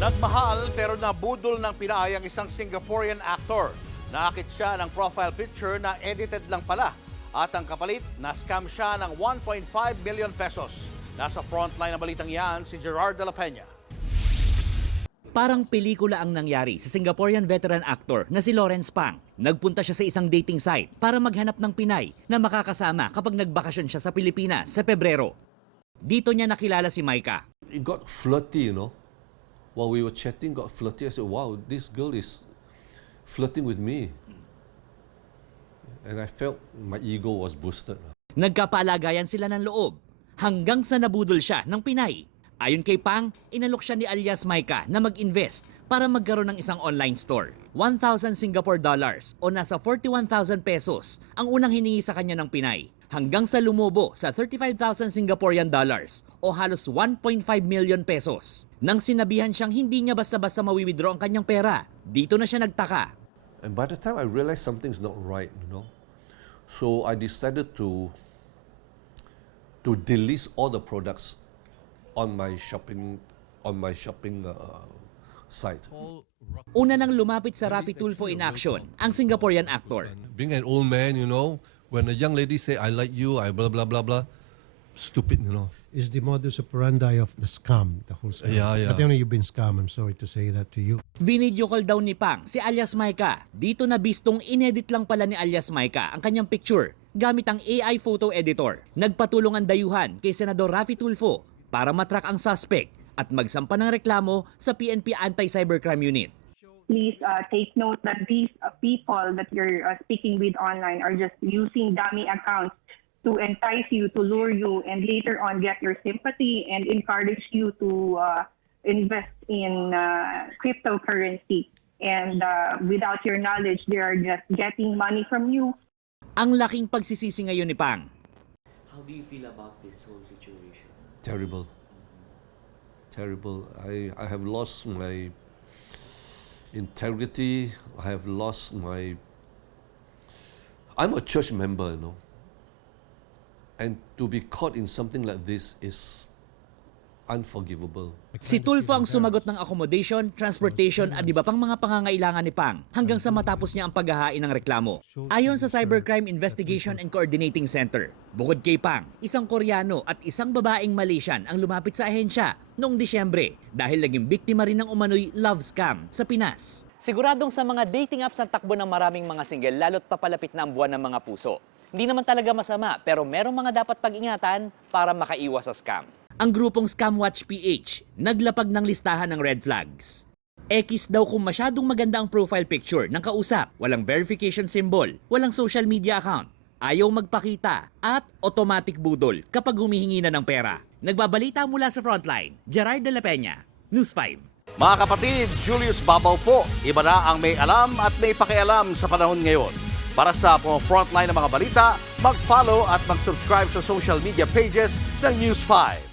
Nagmahal pero nabudol ng Pinay ang isang Singaporean actor. Naakit siya ng profile picture na edited lang pala. At ang kapalit, na-scam siya ng 1.5 million pesos. Nasa frontline ng balitang yan si Gerard de la Peña. Parang pelikula ang nangyari sa Singaporean veteran actor na si Lawrence Pang. Nagpunta siya sa isang dating site para maghanap ng Pinay na makakasama kapag nagbakasyon siya sa Pilipinas sa Pebrero. Dito niya nakilala si Micah. It got flirty, you know. While we were chatting, got flirty. I said, wow, this girl is flirting with me. And I felt my ego was boosted. Nagkapaalagayan sila ng loob hanggang sa nabudol siya ng Pinay. Ayon kay Pang, inalok siya ni alias Micah na mag-invest para magkaroon ng isang online store. 1,000 Singapore dollars o nasa 41,000 pesos ang unang hiningi sa kanya ng Pinay. Hanggang sa lumubo sa 35,000 Singaporean dollars o halos 1.5 million pesos. Nang sinabihan siyang hindi niya basta-basta mawi-withdraw ang kanyang pera, dito na siya nagtaka. And by the time I realized something's not right, you know. So I decided to delete all the products on my shopping site. Una nang lumapit sa Raffy Tulfo in action, ang Singaporean actor. Being an old man, you know, when a young lady say, I like you, I blah, blah, blah, blah, stupid, you know. Is the modus operandi of the scam, the whole scam. Yeah, yeah. But you've been scammed, I'm sorry to say that to you. Video call daw ni Pang si alias Micah. Dito na bistong inedit lang pala ni alias Micah ang kanyang picture gamit ang AI photo editor. Nagpatulong ang dayuhan kay Senador Raffy Tulfo para matrack ang suspect at magsampa ng reklamo sa PNP Anti-Cybercrime Unit. Please take note that these people that you're speaking with online are just using dummy accounts to entice you, to lure you, and later on get your sympathy and encourage you to invest in cryptocurrency. And without your knowledge, they are just getting money from you. Ang laking pagsisisi ngayon ni Pang. How do you feel about this whole situation? Terrible. Terrible. I have lost my integrity. I have lost my... I'm a church member, you know. And to be caught in something like this is unforgivable. Si Tulfo ang sumagot ng accommodation, transportation at iba pang mga pangangailangan ni Pang hanggang sa matapos niya ang paghahain ng reklamo. Ayon sa Cybercrime Investigation and Coordinating Center, bukod kay Pang, isang Koreano at isang babaeng Malaysian ang lumapit sa ahensya noong Disyembre dahil naging biktima rin ng umano'y love scam sa Pinas. Siguradong sa mga dating apps ang takbo ng maraming mga single lalo't papalapit na ang buwan ng mga puso. Hindi naman talaga masama pero merong mga dapat pag-ingatan para makaiwas sa scam. Ang grupong Scamwatch PH naglapag ng listahan ng red flags. X daw kung masyadong maganda ang profile picture ng kausap, walang verification symbol, walang social media account, ayaw magpakita at automatic budol kapag humihingi na ng pera. Nagbabalita mula sa Frontline, Gerard de la Peña, News 5. Mga kapatid, Julius Babaw po. Iba na ang may alam at may pakialam sa panahon ngayon. Para sa frontline ng mga balita, mag-follow at mag-subscribe sa social media pages ng News 5.